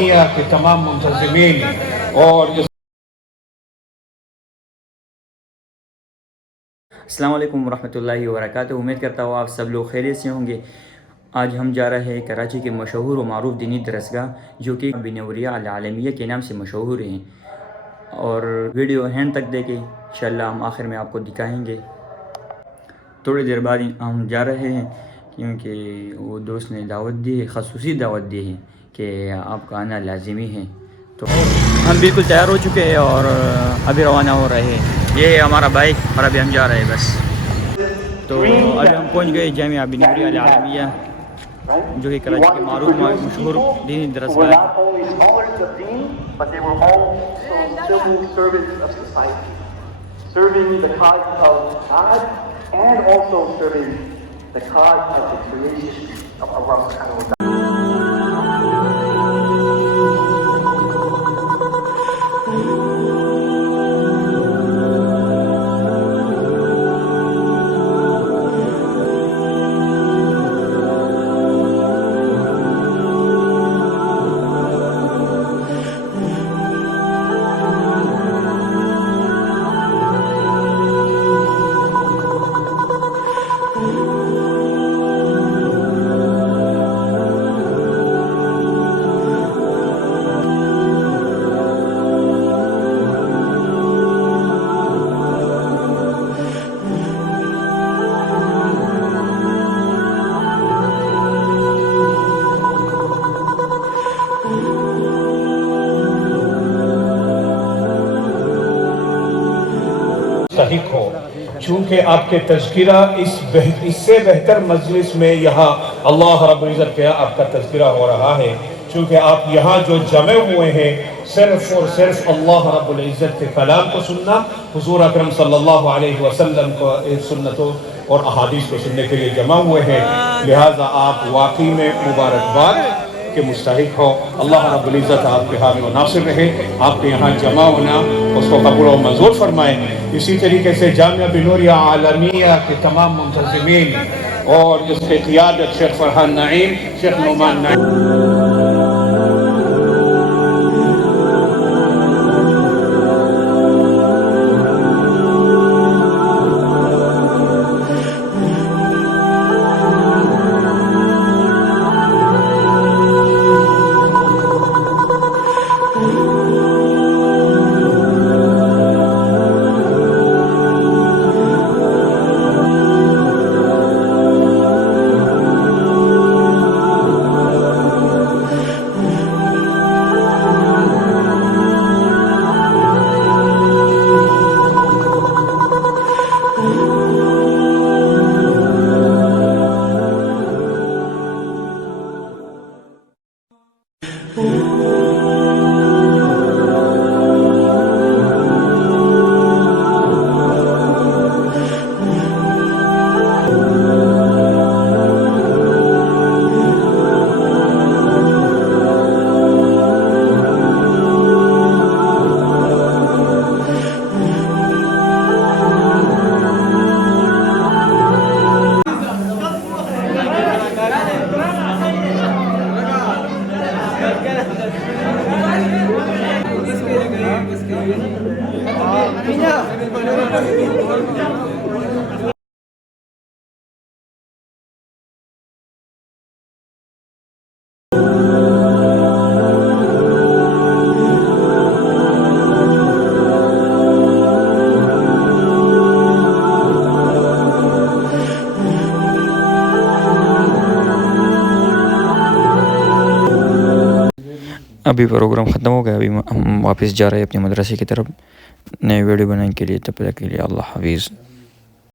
के तमाम मुंतज़िमीन और अस्सलाम वालेकुम रहमतुल्लाहि व बरकातुहू। उम्मीद करता हूँ आप सब लोग खैरियत से होंगे। आज हम जा रहे हैं कराची के मशहूर व मारूफ दीनी दरसगाह जो कि benwraya आलमिया के नाम से मशहूर हैं, और वीडियो एंड तक देखें, इंशाअल्लाह हम आखिर में आपको दिखाएंगे। थोड़ी देर बाद हम जा रहे हैं क्योंकि वो दोस्त ने दावत दी है, खसूसी दावत दी है कि आपका आना लाजिमी है। तो हम बिल्कुल तैयार हो चुके हैं और अभी रवाना हो रहे हैं। ये है हमारा बाइक और अभी हम जा रहे हैं बस। तो अभी हम पहुंच गए जामिया benwraya आलमिया जो कि कराची के मारूफ मशहूर दीनी दरसगाह है। मुस्तहिक हो, चूँकि आपके तज़किरा इससे बेहतर मजलिस में यहाँ अल्लाह रब्बुल इज़्ज़त के आपका तज़किरा हो रहा है। चूँकि आप यहाँ जो जमे हुए हैं सिर्फ़ और सिर्फ अल्लाह रब्बुल इज़्ज़त के कलाम को सुनना, हुज़ूर अकरम सल्लल्लाहु अलैहि वसल्लम को सुन्नतों और अहादीस को सुनने के लिए जमा हुए हैं, लिहाजा आप वाकई में मुबारकबाद के मुस्तहिक हो। अल्लाह रब्बुल इज़्ज़त आपके हामी व नासिर रहे, आपके यहाँ जमा होना उसको कबूल व मंजूर फरमाए। इसी तरीके से जामिया benwraya आलमिया के तमाम मुंतज़िमीन और जिसके क़ियादत शेख फरहान नईम, शेख नुमान नईम अभी प्रोग्राम ख़त्म हो गया। अभी हम वापस जा रहे हैं अपने मदरसे की तरफ नए वीडियो बनाने के लिए। तब तक के लिए अल्लाह हाफिज़।